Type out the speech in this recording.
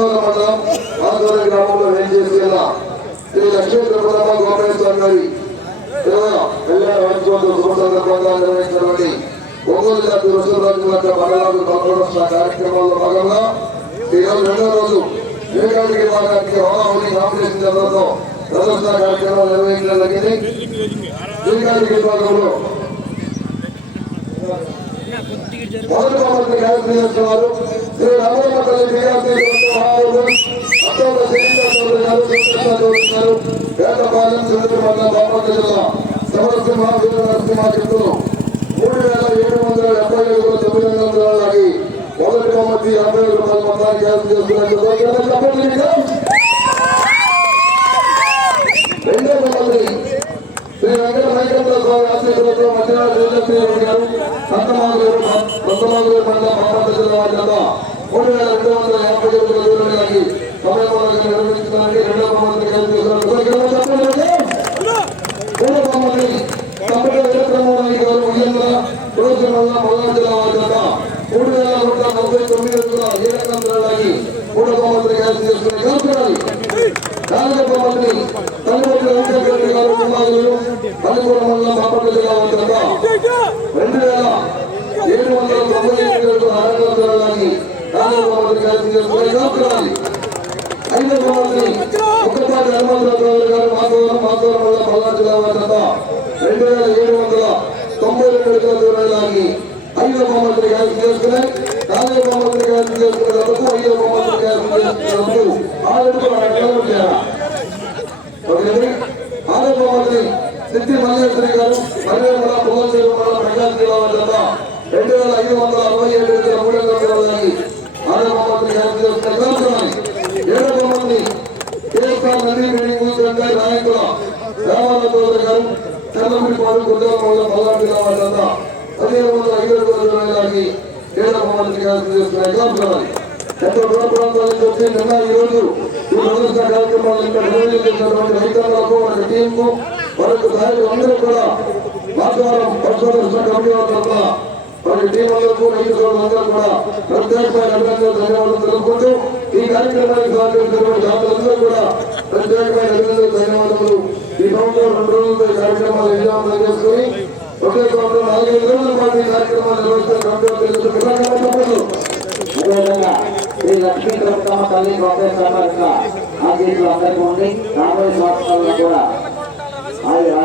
మాధవర మండలం గ్రామంలో వేయించేసి శ్రీ లక్ష్మీ త్రిపురమ్మ గోపేశ్వర గారి కళ్యాణ వైద్యోత్సవ శుభ సందర్భంగా నిర్వహించినటువంటి ఒంగోలు జాతి వసూరాజు మండలాలు కార్యక్రమంలో భాగంగా ఈ రెండో రోజు వివేకానికి విభాగానికి హోమాహోని నామినేషన్ జరగడంతో ప్రదర్శన కార్యక్రమం నిర్వహించడం జరిగింది. వివేకానికి విభాగంలో మొదటి బహుమతి శ్రీ రామమ్మ వేటపాలెం చివరి బాపట్ల జిల్లా నరసింహ మూడు వేల ఏడు వందల డెబ్బై ఐదు తొమ్మిది వందల రూపాయలకి మొదటి బహుమతి యాభై వేల రూపాయల మొత్తానికి క్యాన్సిల్ చేస్తున్నారు రెండో బహుమతి శ్రీ వెంకట వైకుంఠ స్వామి ఆశీస్సులతో మధ్యనాడు శ్రీలక్ష్మీ గారు సంతమాగులూరు సంతమాగులూరు మండలం బాపట్ల జిల్లా వారి చేత మూడు వేల రెండు వందల యాభై ఐదు దూరానికి సమయపాలన నిర్వహించడానికి రెండో బహుమతి మూడో బహుమతి తప్పటి వీరబ్రహ్మరాయి గారు ఉయ్యంగా రోజు వల్ల మొదటి జిల్లా వారి చేత మూడు వేల నూట నలభై తొమ్మిది వందల ఏడకంతరాలకి మూడో బహుమతి క్యాన్సిల్ చేసుకుని కలుపుకోవాలి నాలుగో బహుమతిని తల్లిపల్లి వెంకటరెడ్డి రెడ్డి గారు కుమారులు పల్లిపూర మండలం బాపట్ల జిల్లా వారి చేత రెండు వేల ఏడు వందల తొంభై ఎనిమిది వేల అరవై నాలుగో బహుమతి క్యాన్సిల్ చేసుకుని కలుపుకోవాలి ఐదో బహుమతిని ఒక్కపాటి హనుమంతరావు గారు మాధవరం మాధవరం వల్ల పల్నాడు జిల్లా వారి చేత రెండు వేల ఏడు వందల తొంభై రెండు వేల దూరాలకి ఐదో బహుమతిని క్యాన్సిల్ చేసుకుని నాలుగో బహుమతిని క్యాన్సిల్ చేసుకునేందుకు ఐదో బహుమతిని క్యాన్సిల్ చేసుకునేందుకు ఆరు అడ్డాలు చేయాలి ఒకటి ఆరో బహుమతిని సిద్ధి మల్లేశ్వరి గారు మల్లేశ్వర పుల్లశ్రీ మండలం ప్రకాశం జిల్లా వారి రెండు వేల ఐదు వందల అరవై ఏడు వేల మూడు వందల దూరాలకి ఆరో బహుమతిని క్యాన్సిల్ చేసుకుని ఏడో బహుమతిని కేఎస్ఆర్ నదీ నాయకుల రామారావు చౌదరి గారు చంద్రమిడిపాడు గురుదేవ మండలం పల్నాడు జిల్లా పదిహేను వందల ఐదు ఎంతో దూర ప్రాంతాల నుంచి వచ్చి నిన్న ఈ రోజు ఈ ప్రదర్శన కార్యక్రమాలు ఇంకా నిర్వహించినటువంటి రైతాంగాలకు వారి టీంకు వారికి సహాయకులు అందరూ కూడా వాతావరణం పరిశోధన కమిటీ వారి తరఫున వారి టీం అందరికీ రైతు సోదరులందరూ కూడా ప్రత్యేకమైన అభినందనలు ధన్యవాదాలు తెలుపుకుంటూ ఈ కార్యక్రమానికి సహకరించినటువంటి దాతలందరూ కూడా ప్రత్యేకమైన అభినందనలు ధన్యవాదములు ఈ సంవత్సరం రెండు రోజులతో ఈ కార్యక్రమాలు విజయవంతం చేసుకుని ఒకే సంవత్సరం నాలుగైదు రోజుల పాటు ఈ కార్యక్రమాలు నిర్వహిస్తున్న శ్రీ లక్ష్మీ ప్రభుత్వ తల్లి ప్రొఫెసర్ యొక్క ఆశీస్సులు అందరికీ ఉండి రాబోయే సంవత్సరాల్లో కూడా ఆయుర